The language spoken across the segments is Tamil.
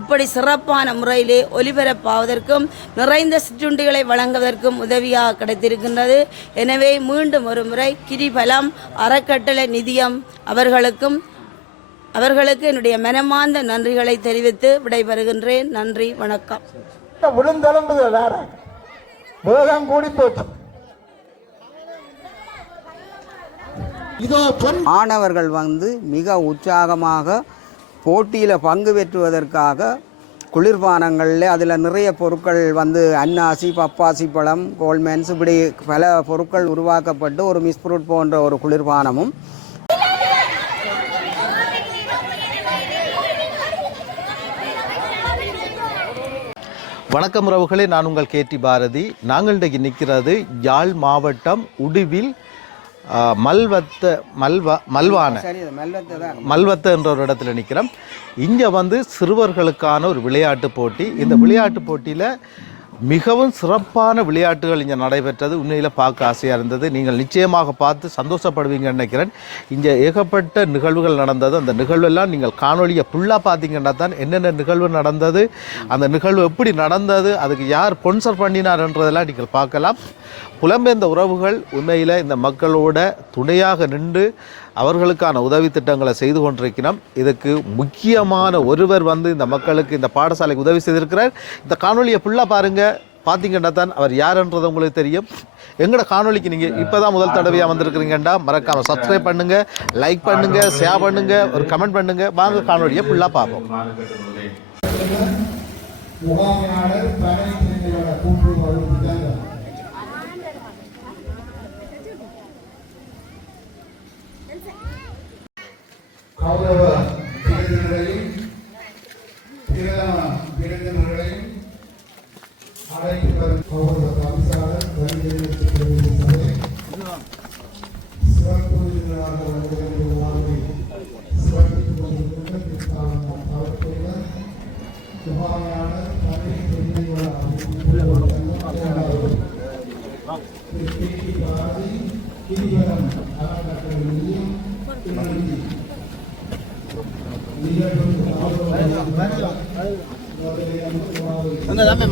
இப்படி சிறப்பான முறையிலே ஒலிபரப்பாவதற்கும் நிறைந்த சிற்றுண்டிகளை வழங்குவதற்கும் உதவியாக கிடைத்திருக்கின்றது. எனவே மீண்டும் ஒரு முறை கிரிபலம் அறக்கட்டளை நிதியம் அவர்களுக்கு என்னுடைய மனமார்ந்த நன்றிகளை தெரிவித்து விடைபெறுகின்றேன். நன்றி, வணக்கம். விழுந்தெலும்புகள் வேற வேகம் கூடி போச்சு. மாணவர்கள் மிக உற்சாகமாக போட்டியில் பங்கு பெற்றுவதற்காக குளிர்பானங்களில் அதில் நிறைய பொருட்கள் அன்னாசி, பப்பாசி பழம், கோல்மென்ஸ் இப்படி பல பொருட்கள் உருவாக்கப்பட்டு ஒரு மிஸ் ஃப்ரூட் போன்ற ஒரு குளிர்பானமும் வணக்கம் உறவுகளே, நான் உங்கள் கேடி பாரதி. நாங்கள் இன்றைக்கு நிற்கிறது யாழ் மாவட்டம் உடுவில் மல்வத்த என்ற ஒரு இடத்துல நிற்கிறோம். இங்கே சிறுவர்களுக்கான ஒரு விளையாட்டு போட்டி. இந்த விளையாட்டு போட்டியில் மிகவும் சிறப்பான விளையாட்டுகள் இங்கே நடைபெற்றது. உண்மையில் பார்க்க ஆசையாக இருந்தது. நீங்கள் நிச்சயமாக பார்த்து சந்தோஷப்படுவீங்கன்னு நினைக்கிறேன். இங்கே ஏகப்பட்ட நிகழ்வுகள் நடந்தது. அந்த நிகழ்வெல்லாம் நீங்கள் காணொலியை ஃபுல்லாக பார்த்தீங்கன்னா தான் என்னென்ன நிகழ்வு நடந்தது, அந்த நிகழ்வு எப்படி நடந்தது, அதுக்கு யார் ஸ்பான்சர் பண்ணினார்ன்றதெல்லாம் நீங்கள் பார்க்கலாம். புலம்பெயர்ந்த உறவுகள் உண்மையில் இந்த மக்களோட துணையாக நின்று அவர்களுக்கான உதவி திட்டங்களை செய்து கொண்டிருக்கிறோம். இதுக்கு முக்கியமான ஒருவர் இந்த மக்களுக்கு இந்த பாடசாலைக்கு உதவி செய்திருக்கிறார். இந்த காணொலியை ஃபுல்லாக பாருங்கள். பார்த்தீங்கன்னா தான் அவர் யாருன்றது உங்களுக்கு தெரியும். எங்களோட காணொலிக்கு நீங்கள் இப்போ தான் முதல் தடவையாக வந்திருக்கிறீங்கண்டா மறக்காமல் சப்ஸ்கிரைப் பண்ணுங்கள், லைக் பண்ணுங்கள், ஷேர் பண்ணுங்கள், ஒரு கமெண்ட் பண்ணுங்கள். வாங்க காணொலியை ஃபுல்லாக பார்ப்போம். கௌரவ விருந்தினர்களையும் விருந்தினர்களையும் அழைத்து வரும் கௌரவ தவிசாளர் சிறப்பு விருந்தினராக வருவதை சிறப்பித்துக் கொண்டிருக்கின்ற சுகாமையாளர் கிரிவலம் அறக்கட்டளையிலும்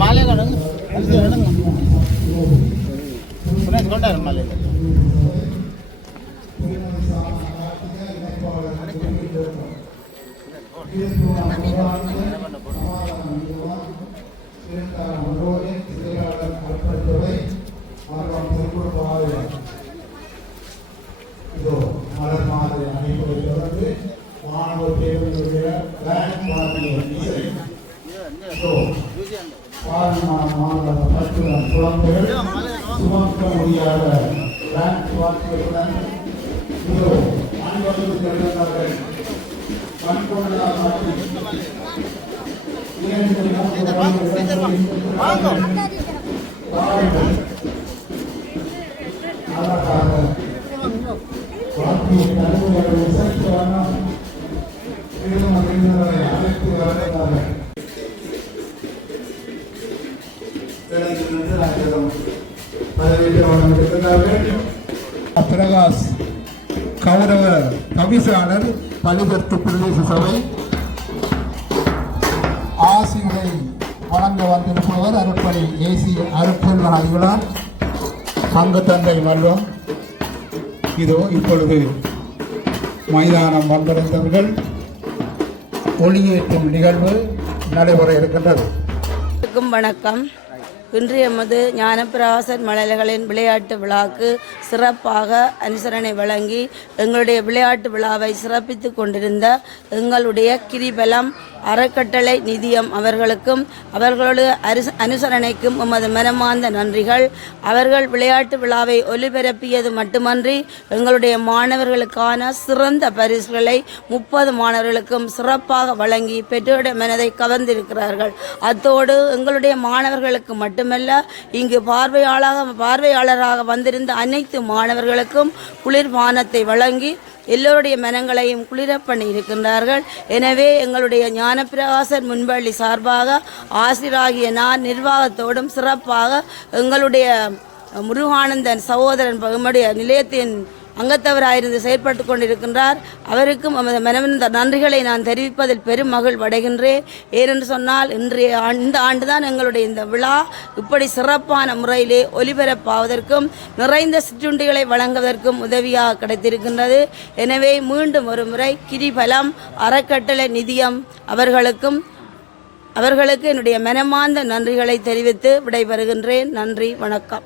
மாலை கொண்டாரு மாலை சுமக்க முடியாத வாக்குகளுடன் பிரகாஷ் கௌரவ தவிசாளர் பள்ளிகத்து பிரதேச சபை ஆசிரியரை வழங்க வந்திருப்பவர் அருட்பணி ஏசி அருட்செல்வன் அதிகளார் அங்கு தந்தை மல்வம். இதோ இப்பொழுது மைதானம் வந்திருந்தவர்கள் ஒளியேற்றும் நிகழ்வு நடைபெற இருக்கின்றது. வணக்கம். இன்றைய ஞானப்பிரகாசர் மழலைகளின் விளையாட்டு விழாக்கு சிறப்பாக அனுசரணை வழங்கி எங்களுடைய விளையாட்டு விழாவை சிறப்பித்து கொண்டிருந்த எங்களுடைய கிரிபலம் அறக்கட்டளை நிதியம் அவர்களுக்கும் அவர்களுடைய அனுசரணைக்கும் எமது மனமார்ந்த நன்றிகள். அவர்கள் விளையாட்டு விழாவை ஒலிபரப்பியது மட்டுமன்றி எங்களுடைய மாணவர்களுக்கான சிறந்த பரிசுகளை 30 மாணவர்களுக்கும் சிறப்பாக வழங்கி பெற்றோருடைய மனதை கவர்ந்திருக்கிறார்கள். அத்தோடு எங்களுடைய மாணவர்களுக்கு மட்டுமல்ல, இங்கு பார்வையாளராக வந்திருந்த அனைத்து மாணவர்களுக்கும் குளிர்பானத்தை வழங்கி எல்லோருடைய மனங்களையும் குளிர பண்ணி இருக்கின்றார்கள். எனவே எங்களுடைய ஞானப்பிரகாசர் முன்பள்ளி சார்பாக ஆசிரியராகிய நான் நிர்வாகத்தோடும் சிறப்பாக எங்களுடைய முருகானந்தன் சகோதரன் எங்களுடைய நிலையத்தின் அங்கத்தவராயிருந்து செயற்பட்டு கொண்டிருக்கின்றார். அவருக்கும் நமது மனமிருந்த நன்றிகளை நான் தெரிவிப்பதில் பெரும் மகிழ்வடைகின்றேன். ஏனென்று சொன்னால் இந்த ஆண்டுதான் எங்களுடைய இந்த விழா இப்படி சிறப்பான முறையிலே ஒலிபரப்பாவதற்கும் நிறைந்த சிற்றுண்டிகளை வழங்குவதற்கும் உதவியாக கிடைத்திருக்கின்றது. எனவே மீண்டும் ஒரு முறை கிரிபலம் அறக்கட்டளை நிதியம் அவர்களுக்கு என்னுடைய மனமார்ந்த நன்றிகளை தெரிவித்து விடைபெறுகின்றேன். நன்றி, வணக்கம்.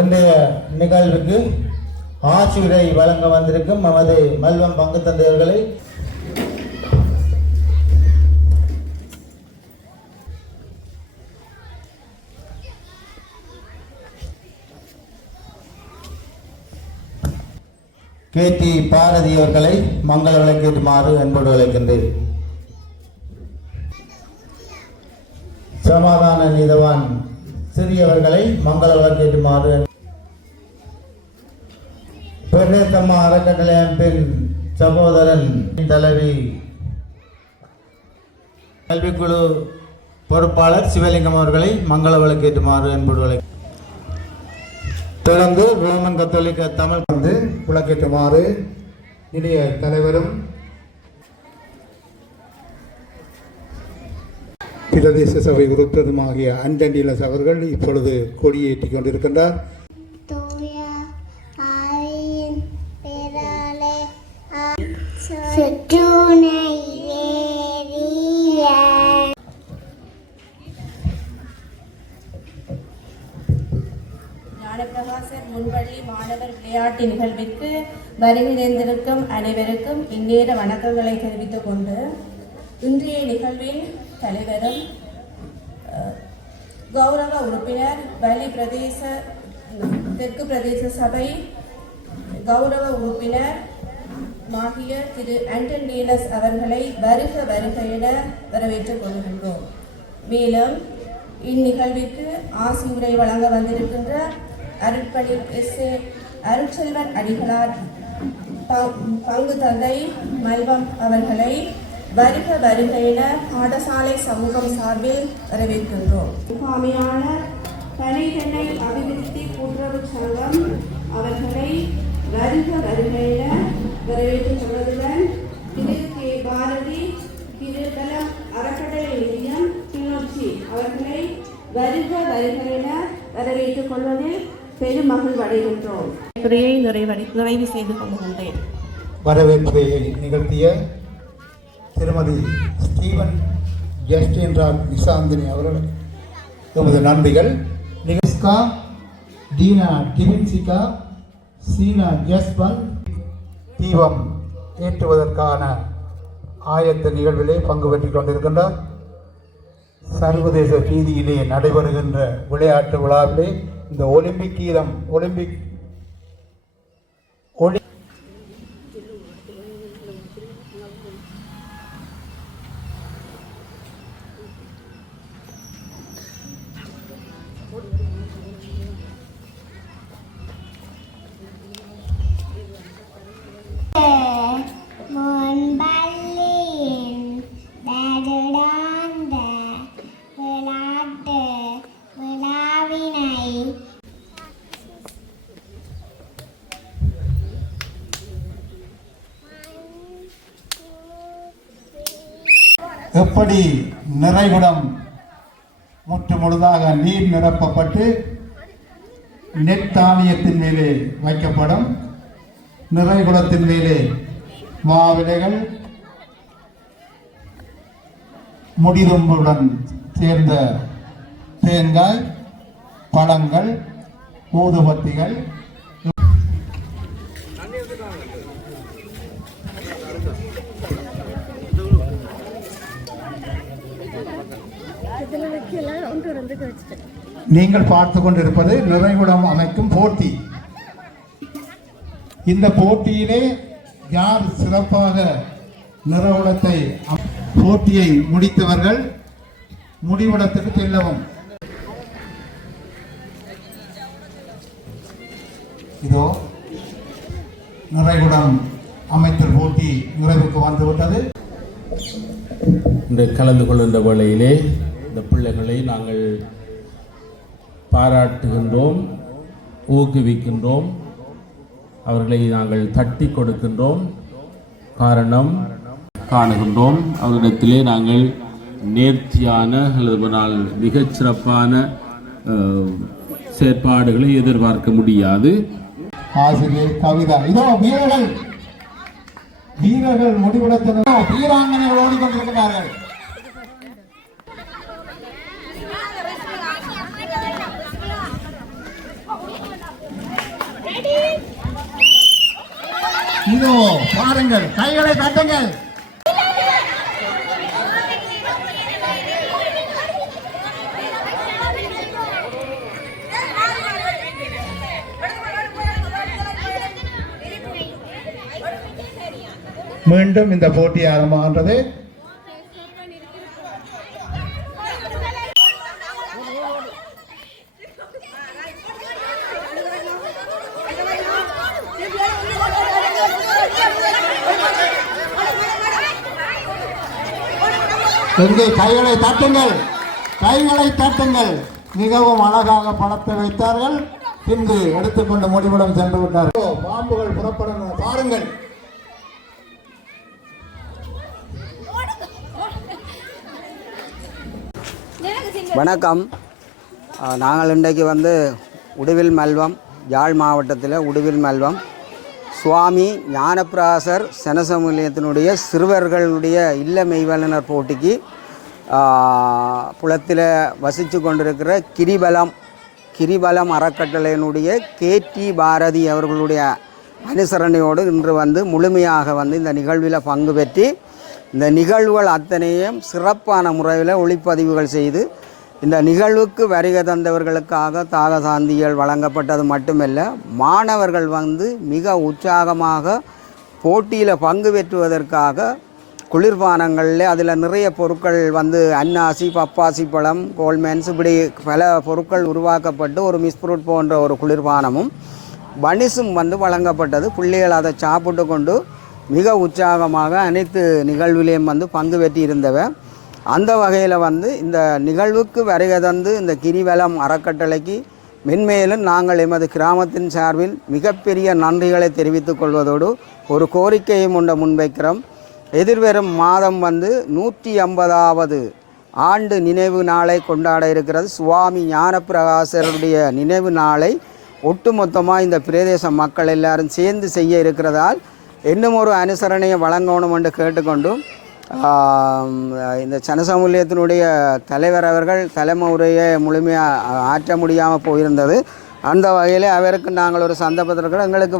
இன்றைய நிகழ்வுக்கு ஆட்சியுரை வழங்க வந்திருக்கும் நமது மல்வம் பங்கு தந்தையர்களை கேடி பாரதி அவர்களை மங்கள விளக்கேற்றுமாறு என்பது அழைக்கின்றேன். சமாதான நீதவான் சிறியவர்களை மங்கள விளக்கேற்றுமாறு பெருத்தம்மா அறக்கட்டளை அமைப்பின் சகோதரன் தலைவி கல்விக்குழு பொறுப்பாளர் சிவலிங்கம் அவர்களை மங்கள விளக்கேற்றுமாறு என்பது தொடர்ந்து ரோமன் கத்தோலிக்க தமிழ் வந்து விளக்கேற்றுமாறு இளைய தலைவரும் பிரதேச சபை உறுப்பினருமாகிய அண்டனிலஸ் அவர்கள் இப்பொழுது கொடியேற்றி கொண்டிருக்கின்றார். ஞானப்பிரகாசர் முன்பள்ளி மாணவர் விளையாட்டு நிகழ்விற்கு வருகை தந்திருக்கும் அனைவருக்கும் இந்நேர வணக்கங்களை தெரிவித்துக் கொண்டு இன்றைய நிகழ்வின் தலைவரும் கௌரவ உறுப்பினர் வலி பிரதேச தெற்கு பிரதேச சபை கௌரவ உறுப்பினர் மாகிய திரு ஆண்டன் நீலஸ் அவர்களை வருக வருக என வரவேற்றுக் கொள்கின்றோம். மேலும் இந்நிகழ்விற்கு ஆசியுரை வழங்க வந்திருக்கின்ற அருட்பணி எஸ்.ஏ. அருட்செல்வன் அடிகளார் பங்கு தந்தை மல்வம் அவர்களை வருக வருக என பாடசாலை சமூகம் சார்பில் வரவேற்கின்றோம். முகாமையான பனைதென்னை அபிவிருத்தி கூட்டுறவு சங்கம் அவர்களை வருக வருக என வரவேற்றுக் கொள்வதுடன் திரு கே. பாரதி கிருபலம் அறக்கட்டளை நிதியம் கிளிநொச்சி அவர்களை வருக வருக என வரவேற்றுக் கொள்வதில் பெரும் மகிழ்வடைகின்றோம். உரையை நிறைவு செய்து கொள்கின்றேன். வரவேற்புரையை நிகழ்த்திய திருமதி ஸ்டீவன் ஜஸ்டின் ராம் நிசாந்தினி அவர்கள் எமது நன்றிகள். நிகஸ்கா டீனா டிவின்சிகா சீனா ஜஸ்பன் தீபம் ஏற்றுவதற்கான ஆயத்த நிகழ்விலே பங்கு பெற்றுக் கொண்டிருக்கின்றார். சர்வதேச ரீதியிலே நடைபெறுகின்ற விளையாட்டு விழாவிலே இந்த ஒலிம்பிக் கீதம் எப்படி நிறைகுடம் முற்று முழுதாக நீர் நிரப்பப்பட்டு நெற்தானியத்தின் மேலே வைக்கப்படும். நிறைகுடத்தின் மேலே மாவிலைகள் முடிதும்புடன் சேர்ந்த தேங்காய், பழங்கள், ஊதுபத்திகள் நீங்கள் பார்த்து கொண்டிருப்பது நிறைகுடம் அமைக்கும் போட்டி. இந்த போட்டியிலே யார் சிறப்பாக நிறைகுடத்தை போட்டியை முடித்தவர்கள் முடிவிடத்துக்கு செல்லவும். இதோ நிறைகுடம் அமைத்தல் போட்டி நிறைவுக்கு வந்துவிட்டது. இன்று கலந்து கொள்கின்ற வேளையிலே இந்த பிள்ளைகளை நாங்கள் பாராட்டுகின்றோம், ஊக்குவிக்கின்றோம், அவர்களை நாங்கள் தட்டி கொடுக்கின்றோம். காரணம் காணுகின்றோம், அவரிடத்திலே நாங்கள் நேர்த்தியான அல்லது மிகச்சிறப்பான செயற்பாடுகளை எதிர்பார்க்க முடியாது. ஆசிரியர் கவிதா. இதோ வீரர்கள் முடிவுடத்தினர் வீராங்கனைகள் ஓடிக்கொண்டிருக்கிறார்கள். இதோ பாருங்கள், கைகளை தட்டுங்கள். மீண்டும் இந்த போட்டி ஆரம்பமாகின்றது. எங்கே கைகளை தட்டுங்கள், கைகளை தட்டுங்கள். மிகவும் அழகாக பணத்தை வைத்தார்கள், பின்பு எடுத்துக்கொண்டு முடிவிடம் சென்று விட்டார்கள். பாம்புகள் புறப்படும் பாருங்கள். வணக்கம். நாங்கள் இன்றைக்கு உடுவில் மல்வம், யாழ் மாவட்டத்தில் உடுவில் மல்வம் சுவாமி ஞானப்பிராசர் சனசமூலியத்தினுடைய சிறுவர்களுடைய இல்ல மெய்வல்லுனர் போட்டிக்கு புலத்தில் வசித்து கொண்டிருக்கிற கிரிபலம் அறக்கட்டளையினுடைய KT பாரதி அவர்களுடைய அனுசரணையோடு இன்று முழுமையாக இந்த நிகழ்வில் பங்கு பெற்று இந்த நிகழ்வுகள் அத்தனையும் சிறப்பான முறையில் ஒளிப்பதிவுகள் செய்து இந்த நிகழ்வுக்கு வருகை தந்தவர்களுக்காக தாக சாந்திகள் வழங்கப்பட்டது மட்டுமல்ல, மாணவர்கள் மிக உற்சாகமாக போட்டியில் பங்கு பெற்றுவதற்காக குளிர்பானங்களில் அதில் நிறைய பொருட்கள் அன்னாசி, பப்பாசி பழம், கோல்மேன்ஸ் இப்படி பல பொருட்கள் உருவாக்கப்பட்டு ஒரு மிஸ்ஃப்ரூட் போன்ற ஒரு குளிர்பானமும் பனிஸும் வழங்கப்பட்டது. பிள்ளைகள் அதை சாப்பிட்டு கொண்டு மிக உற்சாகமாக அனைத்து நிகழ்விலையும் பங்கு பெற்று இருந்தவன். அந்த வகையில் இந்த நிகழ்வுக்கு வருகை தந்து இந்த கிரிவலம் அறக்கட்டளைக்கு மென்மேலும் நாங்கள் எமது கிராமத்தின் சார்பில் மிகப்பெரிய நன்றிகளை தெரிவித்துக் கொள்வதோடு ஒரு கோரிக்கையும் முன்வைக்கிறோம். எதிர்வரும் மாதம் 150வது ஆண்டு நினைவு நாளை கொண்டாட இருக்கிறது. சுவாமி ஞானப்பிரகாசருடைய நினைவு நாளை ஒட்டுமொத்தமாக இந்த பிரதேச மக்கள் எல்லாரும் சேர்ந்து செய்ய இருக்கிறதால் இன்னும் ஒரு அனுசரணையை வழங்கணும் என்று கேட்டுக்கொண்டும் இந்த சனசமூலியத்தினுடைய தலைவர் அவர்கள் தலைமை உரையை முழுமையாக ஆற்ற முடியாமல் போயிருந்தது. அந்த வகையில் அவருக்கு நாங்கள் ஒரு சந்தர்ப்பத்திற்கு எங்களுக்கு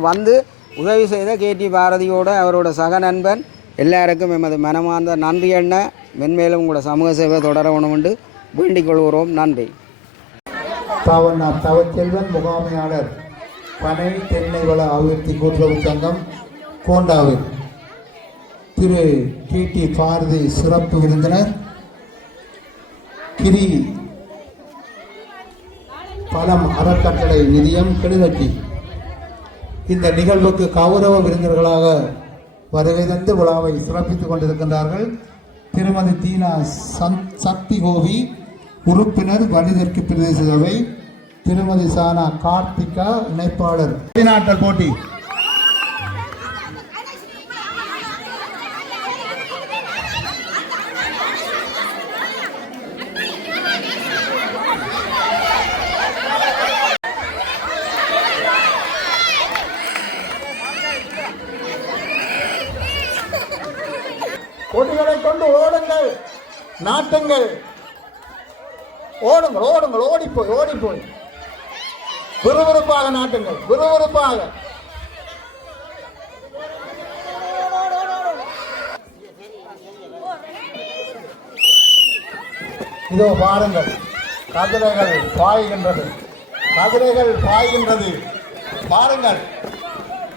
உதவி செய்த KT பாரதியோடு அவரோட சக நண்பன் எல்லாருக்கும் எமது மனமார்ந்த நன்றி எண்ண மென்மேலும் உங்களோட சமூக சேவை தொடரணும் என்று வேண்டிக் கொள்கிறோம். நன்றி. தவச்செல்வன் முகாமையாளர் பனை தென்னை வள அபிவிருத்தி கூட்டுறவு சங்கம் கோண்டாவில் திரு KT பாரதி சிறப்பு விருந்தினர், கிரி பலம் அறக்கட்டளை நிதியம் கிளிநொச்சி இந்த நிகழ்வுக்கு கௌரவ விருந்தினர்களாக வருகை தந்து விழாவை சிறப்பித்துக் கொண்டிருக்கின்றார்கள். திருமதி தீனா சக்தி கோவி உறுப்பினர் வலிதற்கு பிரதேச சபை, திருமதி சானா கார்த்திகா இணைப்பாளர். வெளிநாட்டல் போட்டி கொடிகளை கொண்டு ஓடுங்கள், நாட்டுங்கள், ஓடுங்கள், ஓடுங்கள், ஓடிப்போய் விறுவிறுப்பாக நாட்டுங்கள், விறுவிறுப்பாக. இதோ பாருங்கள், கதிரைகள் பாய்கின்றது, கதிரைகள் பாய்கின்றது. பாருங்கள்,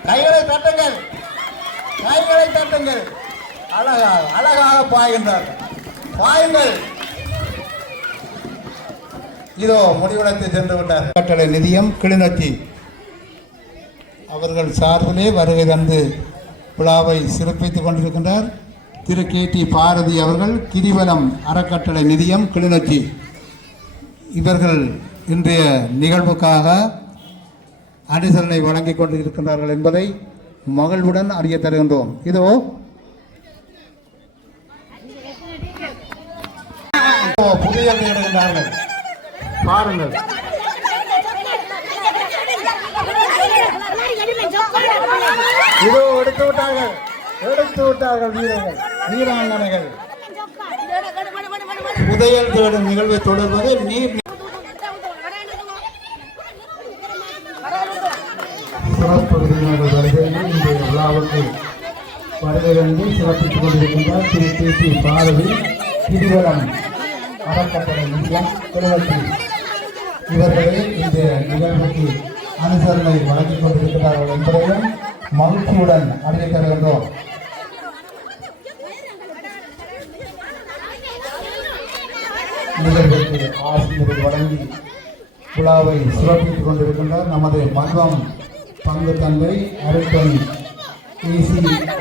கைகளை தட்டுங்கள், கைகளை தட்டுங்கள். அழகாக அழகாக பாய்கின்றார்கள், பாயுங்கள். இதோ முடிவெடுத்து சென்று விட்டார். கட்டளை நிதியம் கிளிநொச்சி அவர்கள் சார்பிலே வருகை தந்து விழாவை சிறப்பித்துக் கொண்டிருக்கின்றார். திரு KT பாரதி அவர்கள் கிரிவலம் அறக்கட்டளை நிதியம் கிளிநொச்சி இவர்கள் இன்றைய நிகழ்வுக்காக அனுசரணை வழங்கிக் கொண்டிருக்கிறார்கள் என்பதை மகிழ்வுடன் அறிய தருகின்றோம். இதோ புதிய தேடுகின்றார்கள் பாருங்கள். இதோ எடுத்து விட்டார்கள் வீரர்கள் வீராங்கனைகள். புதையல் தேடும் நிகழ்வை தொடர்வது நீர் சிறப்பு விருந்தினர்கள் வருகையில் இன்றைய விழாவுக்கு வருகை வந்து சிறப்பித்துக் கொண்டிருக்கின்றார் திரு KT பாரதி கிரிவலம் அறக்கட்டளை நிதியம் கிளிநொச்சி. இவர்களே இந்த நிகழ்வுக்கு அனுசரணை வழங்கிக் கொண்டிருக்கிறார்கள் என்பதையும் மகிழ்ச்சியுடன் அறிய தருகின்றோம். நிகழ்வுக்கு ஆசிரியரை வழங்கி விழாவை சிறப்பித்துக் கொண்டிருக்கின்றார் நமது மன்றம் பங்கு தந்தை அருட்பணி EC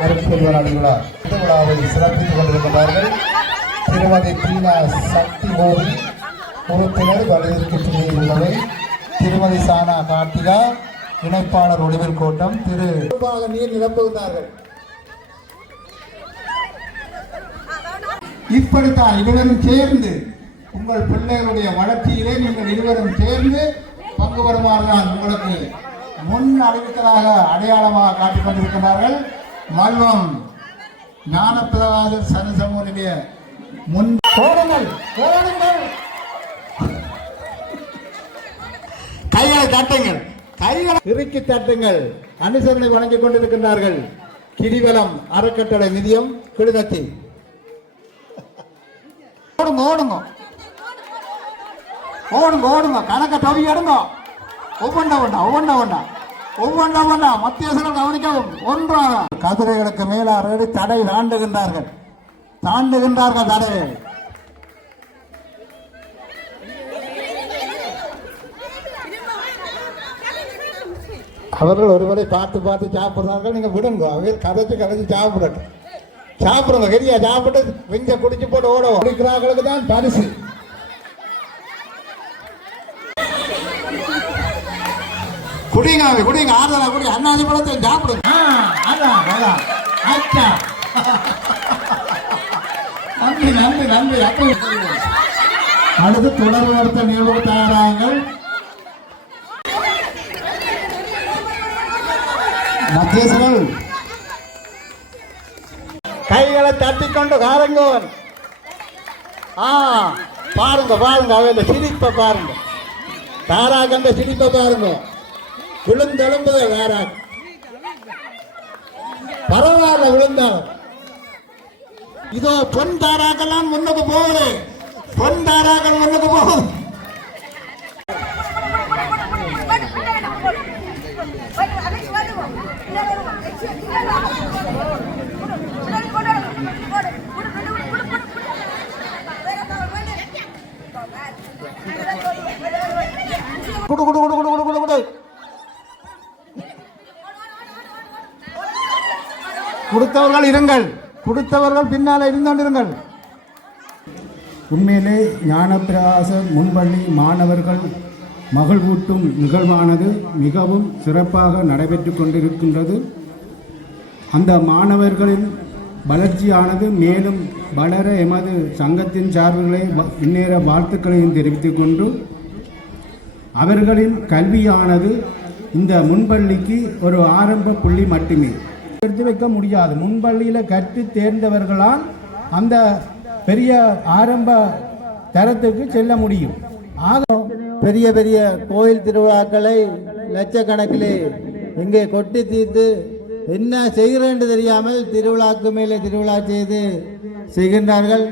அருட்பெருவராளிகளார். இந்த விழாவை சிறப்பித்துக் கொண்டிருக்கிறார்கள். திருமதி தீனா சக்தி மோடி உறுப்பினர் வலியுறுத்தி உள்ளவை. திருமதி சானா கார்த்திகா இணைப்பாளர் ஒளிவில் கோட்டம் திரு நீர் நிரப்புகிறார்கள். இப்படித்தான் இருவரும் சேர்ந்து உங்கள் பிள்ளைகளுடைய வளர்ச்சியிலே நீங்கள் இருவரும் சேர்ந்து பங்கு பெறுமாறுதான் உங்களுக்கு முன் அறிவித்தலாக அடையாளமாக காட்டிக் கொண்டிருக்கிறார்கள். மல்வம் ஞானப்பிரகாசர் சனசமூகனுடைய முன் போடுங்கள் கைகளை தட்டுங்கள், கைகளை இறுக்கி தட்டுங்கள். அனுசரணை வழங்கிக் கொண்டிருக்கின்றார்கள் கிரிவலம் அறக்கட்டளை நிதியம் கிளிநொச்சி. ஓடுங்க கணக்க தொகை எடுங்க. ஒவ்வொன்றா மத்தியசர்கள் கவனிக்கவும். ஒன்றாக கதிரைகளுக்கு மேலாக தடை தாண்டுகின்றார்கள் தடையை. அவர்கள் ஒருவரை பார்த்து சாப்பிடுறார்கள். நீங்க விடுங்க, அவர் கதைச்சு சாப்பிடுங்க. கரியா சாப்பிட்டு வெஞ்ச குடிச்சு போட்டு ஓடும். குடிக்கிறார்களுக்கு தான் பரிசு. குடிங்க ஆறுதலா குடி. அண்ணாதி பழத்தை சாப்பிடுங்க. நன்றி. அடுத்து தொடர்பு நடத்த நிகழ்வு தயாராகுங்கள். மத்தியசர்கள் கைகளை தட்டிக்கொண்டு காரங்கோன். பாருங்க அவன் சிரிப்பை பாருங்க. தாராக அந்த சிரிப்பை பாருங்க. விழுந்தெலும்புகள் தாராக பரவாயில்ல விழுந்தாங்க. இதோ பொன் தாராக்கெல்லாம் முன்னுக்கு போகுது. கொடுத்தவர்கள் இருங்கள், கொடுத்தவர்கள் பின்னால இருந்தோண்டிருங்கள். உண்மையிலே ஞானப்பிரகாச முன்பள்ளி மாணவர்கள் மகிழ்வூட்டும் நிகழ்வானது மிகவும் சிறப்பாக நடைபெற்று கொண்டிருக்கின்றது. அந்த மாணவர்களின் வளர்ச்சியானது மேலும் வளர எமது சங்கத்தின் சார்புகளை இந்நேர வாழ்த்துக்களையும் தெரிவித்துக் கொண்டு, அவர்களின் கல்வியானது இந்த முன்பள்ளிக்கு ஒரு ஆரம்ப புள்ளி மட்டுமே. எடுத்து வைக்க முடியாது. முன்பள்ளியில் கற்று தேர்ந்தவர்களால் அந்த பெரிய ஆரம்ப தரத்துக்கு செல்ல முடியும். பெரிய பெரிய கோயில் திருவிழாக்களை லட்சக்கணக்கிலே இங்கே கொட்டி தீர்த்து என்ன செய்கிறேன் தெரியாமல் திருவிழாக்கு மேலே திருவிழா செய்கின்றார்கள்.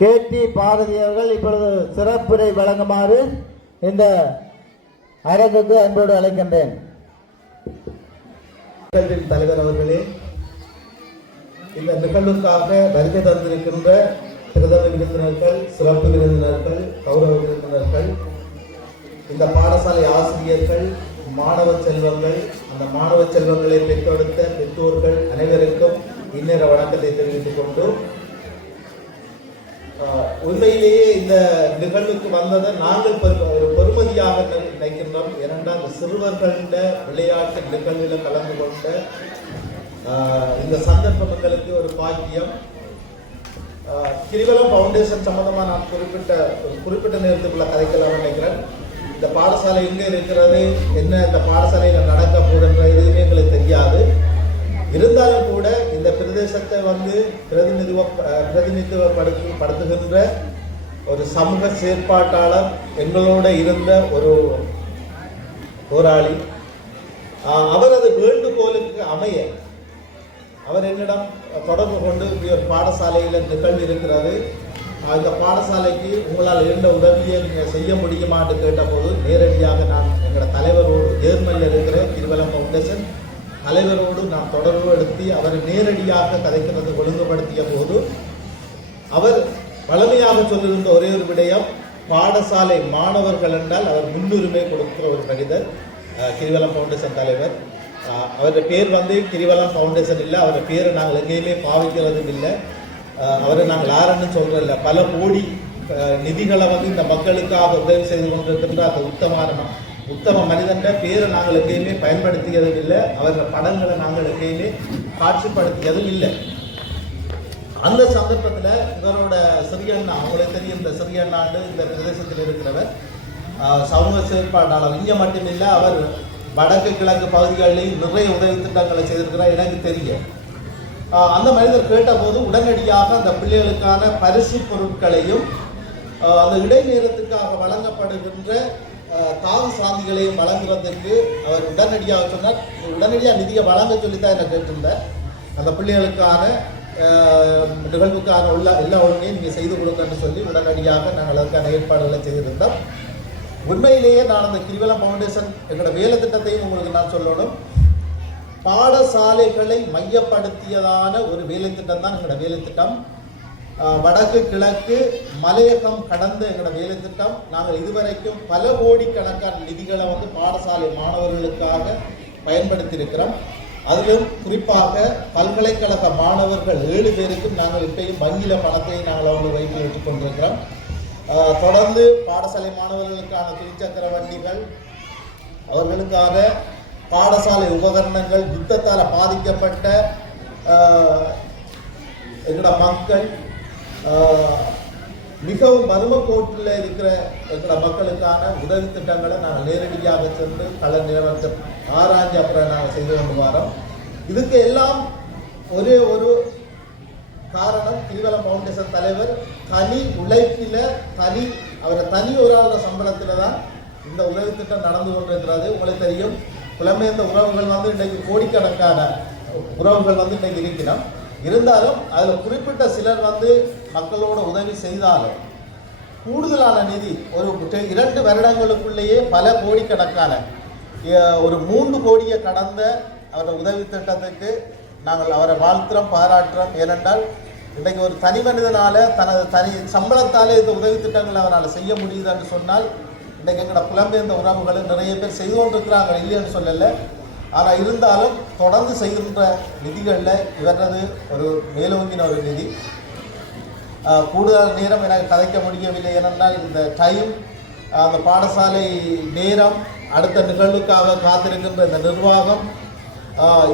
KT பாரதி அவர்கள் இப்பொழுது சிறப்புரை வழங்குமாறு இந்த அரங்குக்கு அன்போடு அழைக்கின்றேன். தலைவர் அவர்களே, இந்த நிகழ்வுக்காக வருகை தந்திருக்கின்ற பிரதம விருந்தினர்கள், சிறப்பு விருந்தினர்கள், கௌரவ விருந்தினர்கள், இந்த பாடசாலை ஆசிரியர்கள், மாணவ செல்வங்கள், அந்த மாணவ செல்வங்களை பெற்றெடுத்த பெற்றோர்கள் அனைவருக்கும் இந்நேர வணக்கத்தை தெரிவித்துக் கொண்டு, உண்மையிலேயே இந்த நிகழ்வுக்கு வந்ததை நாங்கள் ஒரு பெருமதியாக நினைக்கின்றோம். ஏனென்றால் இந்த சிறுவர்கள விளையாட்டு நிகழ்வில் கலந்து கொண்ட இந்த சந்தர்ப்பம் எங்களுக்கு ஒரு பாக்கியம். கிரிவலம் ஃபவுண்டேஷன் சம்பந்தமாக நான் குறிப்பிட்ட நேரத்துக்குள்ள கதைக்கலாம் நினைக்கிறேன். இந்த பாடசாலை எங்கே இருக்கிறது, என்ன இந்த பாடசாலையில் நடக்க போகின்ற எதுவுமே எங்களுக்கு தெரியாது. இருந்தாலும் கூட இந்த பிரதேசத்தை பிரதிநிதித்துவப்படுத்துகின்ற ஒரு சமூக செயற்பாட்டாளர், எங்களோட இருந்த ஒரு போராளி, அவரது வேண்டுகோளுக்கு அமைய அவர் என்னிடம் தொடர்பு கொண்டு ஒரு பாடசாலையில் நிகழ்வு இருக்கிறது, அந்த பாடசாலைக்கு உங்களால் எந்த உதவியை நீங்கள் செய்ய முடியுமான்னு கேட்டபோது நேரடியாக நான் எங்களோட தலைவரோடு, ஜேர்மனில் இருக்கிற கிரிவலம் ஃபவுண்டேஷன் தலைவரோடு நான் தொடர்பு எடுத்து அவரை நேரடியாக கதைக்கிறது ஒழுங்குபடுத்திய போது அவர் வலிமையாக சொல்லுகின்ற ஒரே ஒரு விடயம், பாடசாலை மாணவர்கள் என்றால் அவர் முன்னுரிமை கொடுக்கிற ஒரு மனிதர் கிரிவலம் ஃபவுண்டேஷன் தலைவர். அவருடைய பேர் கிரிவலம் ஃபவுண்டேஷன் இல்லை, அவருடைய பேரை நாங்கள் எங்கேயுமே பாவிக்கிறதும் இல்லை. அவரை நாங்கள் யாருன்னு சொல்கிறதில்ல. பல கோடி நிதிகளை இந்த மக்களுக்காக உதவி செய்து கொண்டிருக்கின்ற அந்த உத்தம மனிதன்ற பேரை நாங்கள் எங்கேயுமே பயன்படுத்தியதும் இல்லை. அவர்கள் படங்களை நாங்கள் எங்கேயுமே காட்சிப்படுத்தியதும் இல்லை. அந்த சந்தர்ப்பத்தில் இவரோட சிறியண்ணா, அவங்களுக்கு தெரியும், இந்த சிறியண்ணாண்டு இந்த பிரதேசத்தில் இருக்கிறவர் சமூக செயற்பாட்டாளர். இங்கே மட்டுமில்லை, அவர் வடக்கு கிழக்கு பகுதிகளில் நிறைய உதவி திட்டங்களை செய்திருக்கிறார், எனக்கு தெரியும். அந்த மனிதர் கேட்டபோது உடனடியாக அந்த பிள்ளைகளுக்கான பரிசு பொருட்களையும் அந்த இடைநேரத்துக்காக வழங்கப்படுகின்ற தாது சாந்திகளையும் வழங்குறதுக்கு அவர் உடனடியாக சொன்னார். உடனடியாக நிதியை வழங்க சொல்லித்தான் என்ன கேட்டிருந்தார். அந்த பிள்ளைகளுக்கான நிகழ்வுக்கான எல்லா ஒழுங்கையும் நீங்கள் செய்து கொடுங்கன்னு சொல்லி உடனடியாக நாங்கள் அதற்கான ஏற்பாடுகளை செய்திருந்தோம். உண்மையிலேயே நான் அந்த கிரிவலம் ஃபவுண்டேஷன் எங்களோட வேலை திட்டத்தையும் உங்களுக்கு நான் சொல்லணும். பாடசாலைகளை மையப்படுத்தியதான ஒரு வேலை திட்டம் தான் எங்களோட வேலை திட்டம். வடக்கு கிழக்கு மலையகம் கடந்த எங்களோட வேலை திட்டம். நாங்கள் இதுவரைக்கும் பல கோடிக்கணக்கான நிதிகளை பாடசாலை மாணவர்களுக்காக பயன்படுத்தியிருக்கிறோம். அதிலும் குறிப்பாக பல்கலைக்கழக மாணவர்கள் 7 பேருக்கும் நாங்கள் இப்பயும் வங்கியில் பணத்தை நாங்கள் அவங்களுக்கு வைத்து வச்சுக் கொண்டிருக்கிறோம். தொடர்ந்து பாடசாலை மாணவர்களுக்கான துவிச்சக்கர வண்டிகள், அவர்களுக்கான பாடசாலை உபகரணங்கள், யுத்தத்தால் பாதிக்கப்பட்ட எங்களோட மக்கள், மிகவும் வறுமக்கோட்டில் இருக்கிற எங்களோட மக்களுக்கான உதவி திட்டங்களை நாங்கள் நேரடியாக சென்று கள நிலவரத்தை ஆராய்ச்சி அப்புறம் நாங்கள் செய்து கொண்டு வரோம். இதுக்கு எல்லாம் ஒரே ஒரு காரணம், கிரிவலம் ஃபவுண்டேஷன் தலைவர் தனி உழைப்பில் அவரை தனி ஒரு ஆள் சம்பளத்தில் தான் இந்த உதவி திட்டம் நடந்து கொண்டிருக்கிறது. உங்களுக்கு தெரியும், புலம்பெயர்ந்த உறவுகள் இன்றைக்கு கோடிக்கணக்கான உறவுகள் இன்றைக்கு இருக்கிறோம். இருந்தாலும் அதில் குறிப்பிட்ட சிலர் மக்களோட உதவி செய்தாலும் கூடுதலான நிதி ஒரு 2 வருடங்களுக்குள்ளேயே பல கோடிக்கணக்கான ஒரு 3 கோடியை கடந்த அவரோட உதவி திட்டத்துக்கு நாங்கள் அவரை வாழ்த்துறோம், பாராட்டுறோம். ஏனென்றால் இன்றைக்கு ஒரு தனி மனிதனால் தனது தனி சம்பளத்தாலே இந்த உதவி திட்டங்களை அவரால் செய்ய முடியுதுன்னு சொன்னால், இன்றைக்கு எங்களோட புலம்பெயர்ந்த உறவுகளும் நிறைய பேர் செய்து கொண்டிருக்கிறாங்க, இல்லைன்னு சொல்லலை. ஆனால் இருந்தாலும் தொடர்ந்து செய்கின்ற நிதிகளில் இவரது ஒரு மேலோங்கின ஒரு நிதி. கூடுதல் நேரம் எனக்கு கதைக்க முடியவில்லை. ஏனென்றால் இந்த டைம், அந்த பாடசாலை நேரம், அடுத்த நிகழ்வுக்காக காத்திருக்கின்ற இந்த நிர்வாகம்,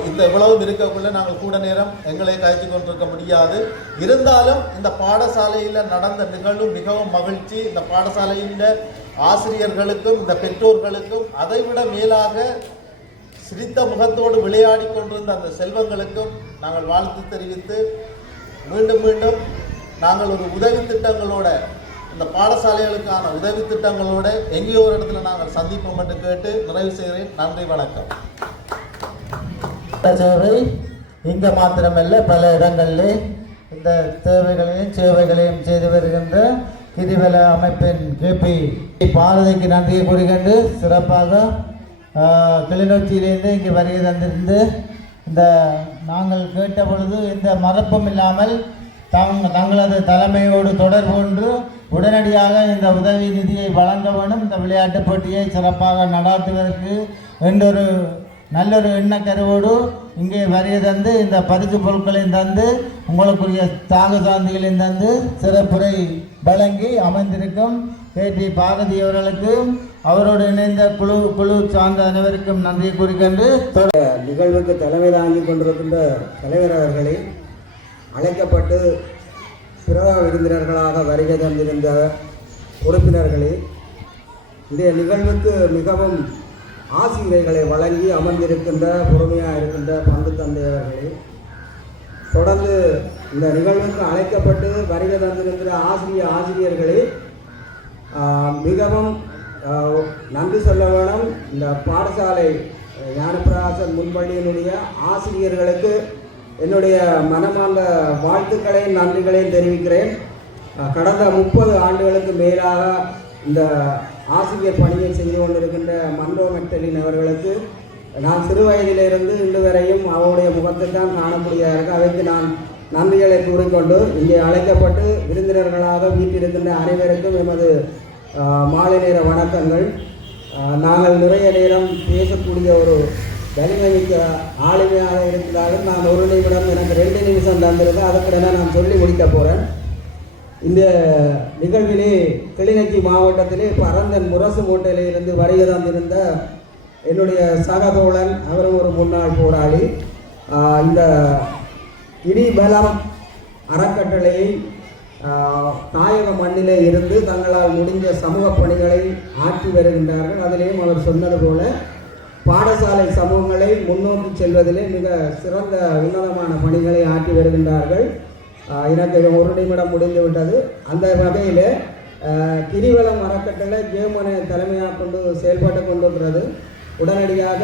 இந்த இவ்வளவும் இருக்கக்குள்ள நாங்கள் கூட நேரம் எங்களை கழித்து கொண்டிருக்க முடியாது. இருந்தாலும் இந்த பாடசாலையில் நடந்த நிகழ்வு மிகவும் மகிழ்ச்சி. இந்த பாடசாலையின் ஆசிரியர்களுக்கும் இந்த பெற்றோர்களுக்கும் அதைவிட மேலாக சிரித்த முகத்தோடு விளையாடி கொண்டிருந்த அந்த செல்வங்களுக்கும் நாங்கள் வாழ்த்து தெரிவித்து, மீண்டும் மீண்டும் நாங்கள் ஒரு உதவி திட்டங்களோட, இந்த பாடசாலைகளுக்கான உதவி திட்டங்களோட எங்கேயோ ஒரு இடத்துல நாங்கள் சந்திப்போம் என்று கேட்டு நிறைவு செய்கிறேன். நன்றி, வணக்கம். சேவை இங்கே மாத்திரமல்ல, பல இடங்களில் இந்த தேவைகளையும் சேவைகளையும் செய்து வருகின்ற கிரிவல அமைப்பின் கேபி பாரதிக்கு நன்றியை கூறுகின்ற சிறப்பாக கிளிநொச்சியிலிருந்து இங்கே வருகை தந்திருந்து இந்த நாங்கள் கேட்ட பொழுது இந்த மறப்பும் இல்லாமல் தங்களது தலைமையோடு தொடர்பு கொண்டு உடனடியாக இந்த உதவி நிதியை வழங்க வேண்டும், இந்த விளையாட்டுப் போட்டியை சிறப்பாக நடாத்துவதற்கு என்றொரு நல்லொரு எண்ணக்கருவோடு இங்கே வருகை தந்து இந்த பரிசு பொருட்களையும் தந்து உங்களுக்குரிய தாக சாந்திகளையும் தந்து சிறப்புரை வழங்கி அமைந்திருக்கும் கேடி பாரதி அவர்களுக்கு அவரோடு இணைந்த குழு சார்ந்த அனைவருக்கும் நன்றி கூறுகின்ற நிகழ்வுக்கு தலைமை தாங்கி கொண்டிருக்கின்ற தலைவர் அவர்களை அழைக்கப்பட்டு பிறவ விருந்தினர்களாக வருகை தந்திருந்த உறுப்பினர்களே, இந்த நிகழ்வுக்கு மிகவும் ஆசிரியர்களை வழங்கி அமர்ந்திருக்கின்ற பொறுமையாக இருக்கின்ற பங்கு தந்தையவர்களே, தொடர்ந்து இந்த நிகழ்வுக்கு அழைக்கப்பட்டு வருகை தந்திருக்கிற ஆசிரியர்களே மிகவும் நன்றி சொல்ல வேணும். இந்த பாடசாலை ஞானப்பிரகாசன் முன்பள்ளியினுடைய ஆசிரியர்களுக்கு என்னுடைய மனமார்ந்த வாழ்த்துக்களையும் நன்றிகளையும் தெரிவிக்கிறேன். கடந்த 30 ஆண்டுகளுக்கு மேலாக இந்த ஆசிரியர் பணியை செய்து கொண்டிருக்கின்ற மன்றோ மெக்டலின் அவர்களுக்கு நான் சிறு வயதிலிருந்து இன்று வரையும் அவருடைய முகத்தை தான் காணக்கூடியதாக அவைக்கு நான் நன்றிகளை கூறிக்கொண்டு இங்கே அழைக்கப்பட்டு விருந்தினர்களாக வீட்டிருக்கின்ற அனைவருக்கும் எமது மாலை நேர வணக்கங்கள். நாங்கள் நிறைய நேரம் பேசக்கூடிய ஒரு வலிமைமிக்க ஆளுமையாக இருக்கிறார்கள். நான் 1 நிமிடம் எனக்கு 2 நிமிஷம் தந்திருந்தேன், அதுக்கிடையே நான் சொல்லி முடிக்க போகிறேன். இந்த நிகழ்விலே கிளிநொச்சி மாவட்டத்திலே பரந்தன் முரசு மூட்டையிலிருந்து வருகை தந்திருந்த என்னுடைய சகதோழன், அவரும் ஒரு முன்னாள் போராளி, இந்த கிரிபலம் அறக்கட்டளையை தாயக மண்ணிலே இருந்து தங்களால் முடிஞ்ச சமூக பணிகளை ஆற்றி வருகின்றார்கள். அதிலேயும் அவர் சொன்னது போல பாடசாலை சமூகங்களை முன்னோக்கி செல்வதிலே மிக சிறந்த உன்னதமான பணிகளை ஆற்றி வருகின்றார்கள். எனக்கு 1 நிமிடம் முடிந்து விட்டது. அந்த வகையில் கிரிவலம் அறக்கட்டளை ஜேமனை தலைமையாக கொண்டு செயல்பட்டு கொண்டிருக்கிறது. உடனடியாக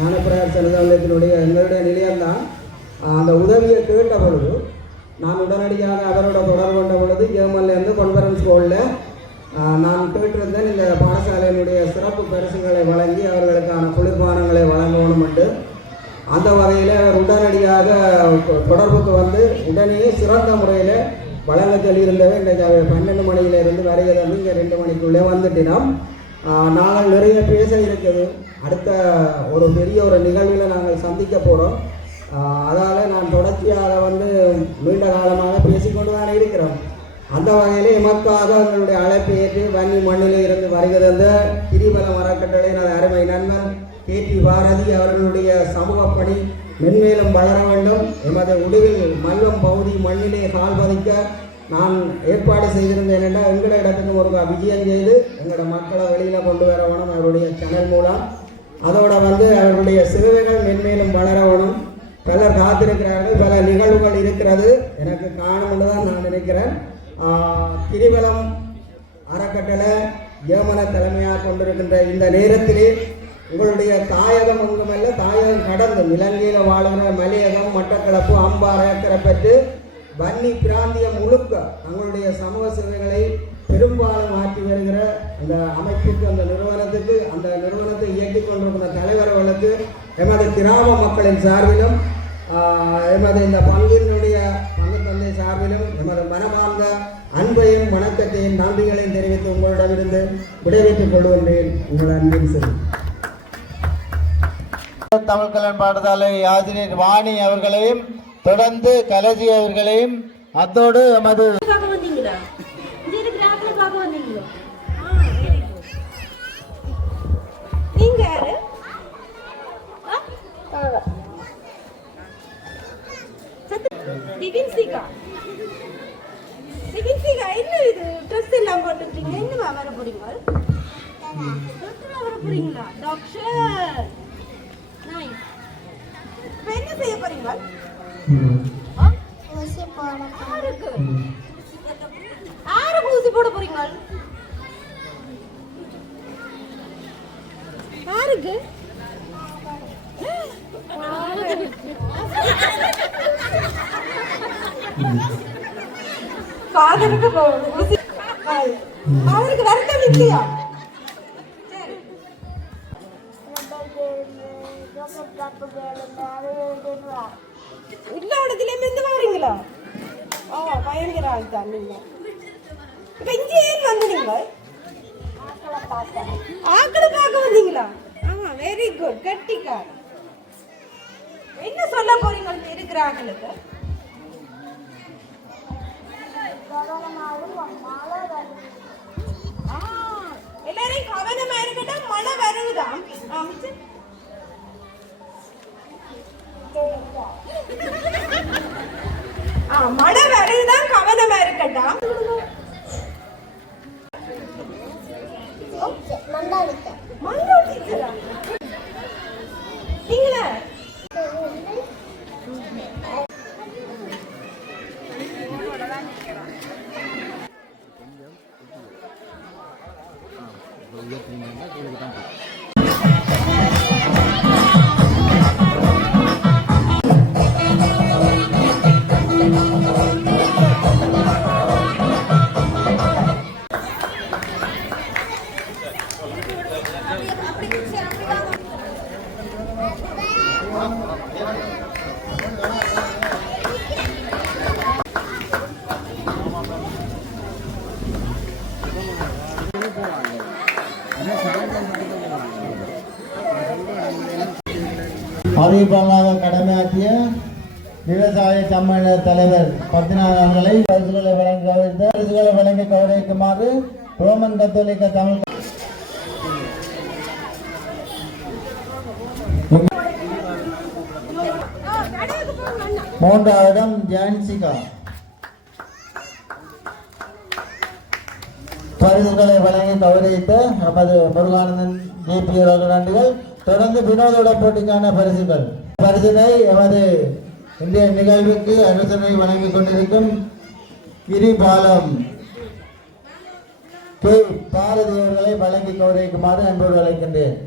ஞானப்பிரகாச நிலையத்தினுடைய எங்களுடைய நிலையம்தான் அந்த உதவியை கேட்ட பொழுது நான் உடனடியாக அவரோட தொடர்பு கொண்ட பொழுது ஜேமன்லேருந்து கான்ஃபரன்ஸ் ஹாலில் நான் கேட்டிருந்தேன், இந்த பாடசாலையினுடைய சிறப்பு பரிசுகளை வழங்கி அவர்களுக்கான குளிர்பானங்களை வழங்கணும் என்று. அந்த வகையில் அவர் உடனடியாக தொடர்புக்கு வந்து உடனே சிறந்த முறையில் வழங்க சொல்லியிருந்தவை. இன்றைக்கு 12 மணியிலிருந்து வருகை தந்து இங்கே 2 மணிக்குள்ளே வந்துட்டினோம். நாங்கள் நிறைய பேச இருக்குது. அடுத்த ஒரு பெரிய ஒரு நிகழ்வில் நாங்கள் சந்திக்க போகிறோம். அதால் நான் தொடர்ச்சியாக நீண்ட காலமாக பேசிக்கொண்டு தான் இருக்கிறோம். அந்த வகையில் எமக்காக எங்களுடைய அழைப்பை ஏற்று வன்னி மண்ணிலே இருந்து வருகை தந்த கிரிவலம் அறக்கட்டளை அருமை நண்பர் கேடி பாரதி அவர்களுடைய சமூக பணி மென்மேலும் வளர வேண்டும். எமது உடுவில் மல்வம் பகுதி மண்ணிலே கால் பதிக்க நான் ஏற்பாடு செய்திருந்தேன் என்றால் எங்களோட இடத்துக்கு ஒரு விஜயம் செய்து எங்களோட மக்களை வெளியில் கொண்டு வரணும் அவருடைய சேனல் மூலம். அதோட அவர்களுடைய சேவைகள் மென்மேலும் வளரணும். பலர் காத்திருக்கிறார்கள், பல நிகழ்வுகள் இருக்கிறது, எனக்கு காணும்னு தான் நான் நினைக்கிறேன். கிரிவலம் அறக்கட்டளை ஜேமனை தலைமையாக கொண்டிருக்கின்ற இந்த நேரத்திலே உங்களுடைய தாயகம் ஒன்றுமல்ல, தாயகம் கடந்து இலங்கையில் வாழ்கிற மலையகம், மட்டக்களப்பு, அம்பாறை, அக்கரைப்பற்று, வன்னி பிராந்தியம் முழுக்க தங்களுடைய சமூக சேவைகளை பெரும்பாலும் ஆற்றி வருகிற அந்த அமைப்புக்கு, அந்த நிறுவனத்துக்கு, அந்த நிறுவனத்தை இயக்கிக் கொண்டிருக்கிற தலைவர்களுக்கு எமது கிராம மக்களின் சார்பிலும் எமது இந்த பங்கினுடைய பங்கு தந்தை சார்பிலும் எமது மனமார்ந்த அன்பையும் வணக்கத்தையும் நன்றிகளையும் தெரிவித்து உங்களிடமிருந்து விடைபெற்றுக் கொள்கின்றேன். உங்கள் அன்பின் செல்வி. தமிழ் கல்யாண பாடசாலை ஆசிரியர் வாணி அவர்களையும் தொடர்ந்து கலசி அவர்களையும் அத்தோடு எமது என்ன இது ட்ரெஸ் எல்லாம் போட்டுருக்கீங்க? என்ன வர போறீங்க? வர போறீங்களா டாக்டர்? நைஸ். என்ன செய்ய போறீங்க? ஊசி போட. யாருக்கு ஊசி போட போறீங்க? யாருக்கு? இருக்க போகுது. அவருக்கு வருத்தம் இல்லையா? எல்லா இடத்துலயும் இருந்து வாரீங்களா? பயங்கர ஆள் தான் நீங்க. இப்ப இங்க ஏன் வந்தீங்களா? ஆக்களை பார்க்க வந்தீங்களா? Very good. கட்டிக்கார். என்ன சொல்ல போறீங்க இருக்கிற ஆக்களுக்கு? எல்லாரையும் கவனமா இருக்கட்டும். மழை வருதுதான். மழை வருதுதான், கவனமா இருக்கட்டும். நீங்களா அறிவிப்பாளராக கடமையாற்றிய விவசாய சம்மேளன தலைவர் பத்மநாதன் அவர்களை பரிசுகளை வழங்கி கௌரவிக்குமாறு ரோமன் கத்தோலிக்க தமிழ் மூன்றாவது ஜான்சிகா பரிசுகளை வழங்கி கௌரவித்த நமது முருகானந்தன் ஜேபி அவர்கள் நன்றிகள். தொடர்ந்து வினோதோட போட்டிக்கான பரிசினை எமது இன்றைய நிகழ்வுக்கு அனுசரணை வழங்கிக் கொண்டிருக்கும் கிரிபாலம் கே பாரதி அவர்களை வழங்கி கௌரவிக்குமாறு அன்போடு அழைக்கின்றேன்.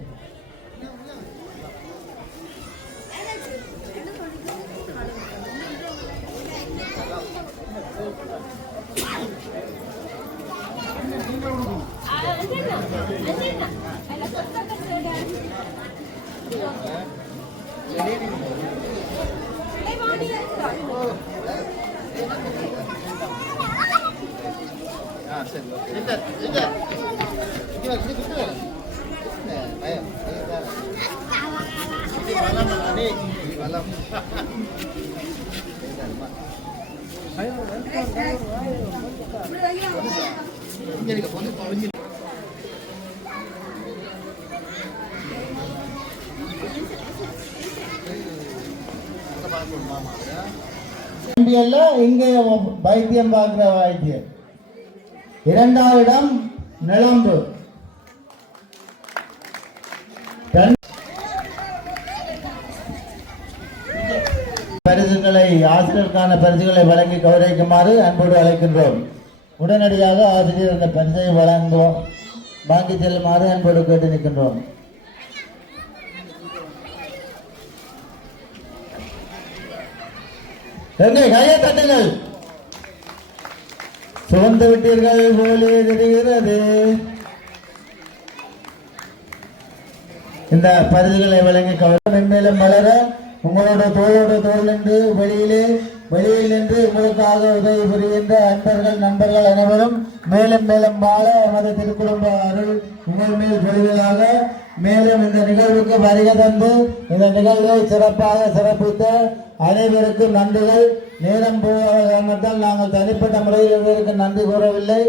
இங்கே வைத்தியம் பார்க்கிற வைத்தியம். இரண்டாவது இடம் நிலம்பு. பரிசுகளை ஆசிரியருக்கான பரிசுகளை வழங்கி கௌரவிக்குமாறு அன்போடு அழைக்கின்றோம். உடனடியாக ஆசிரியர் அந்த பரிசை வாங்கி செல்லுமாறு அன்போடு கேட்டு நிற்கின்றோம். கையை தட்டுங்கள். சுமந்து விட்டீர்கள் போலே தெரிகிறது. இந்த பரிசுகளை வழங்கி மென்மேலும் வளர உங்களோட தோளோடு தோல் நின்று வெளியில் நின்று உங்களுக்காக உதவி புரிகின்ற அன்பர்கள் நண்பர்கள் அனைவரும் மேலும் மேலும் வாழ எமது திருக்குடும்ப அருள் உங்கள் மேல் பொழிவதாக. மேலும் இந்த நிகழ்வுக்கு வருகை தந்து இந்த நிகழ்வை சிறப்பாக சிறப்பித்த அனைவருக்கும் நன்றிகள். நேரம் போவதால் நாங்கள் தனிப்பட்ட முறையில் இவருக்கு நன்றி கூறவில்லை.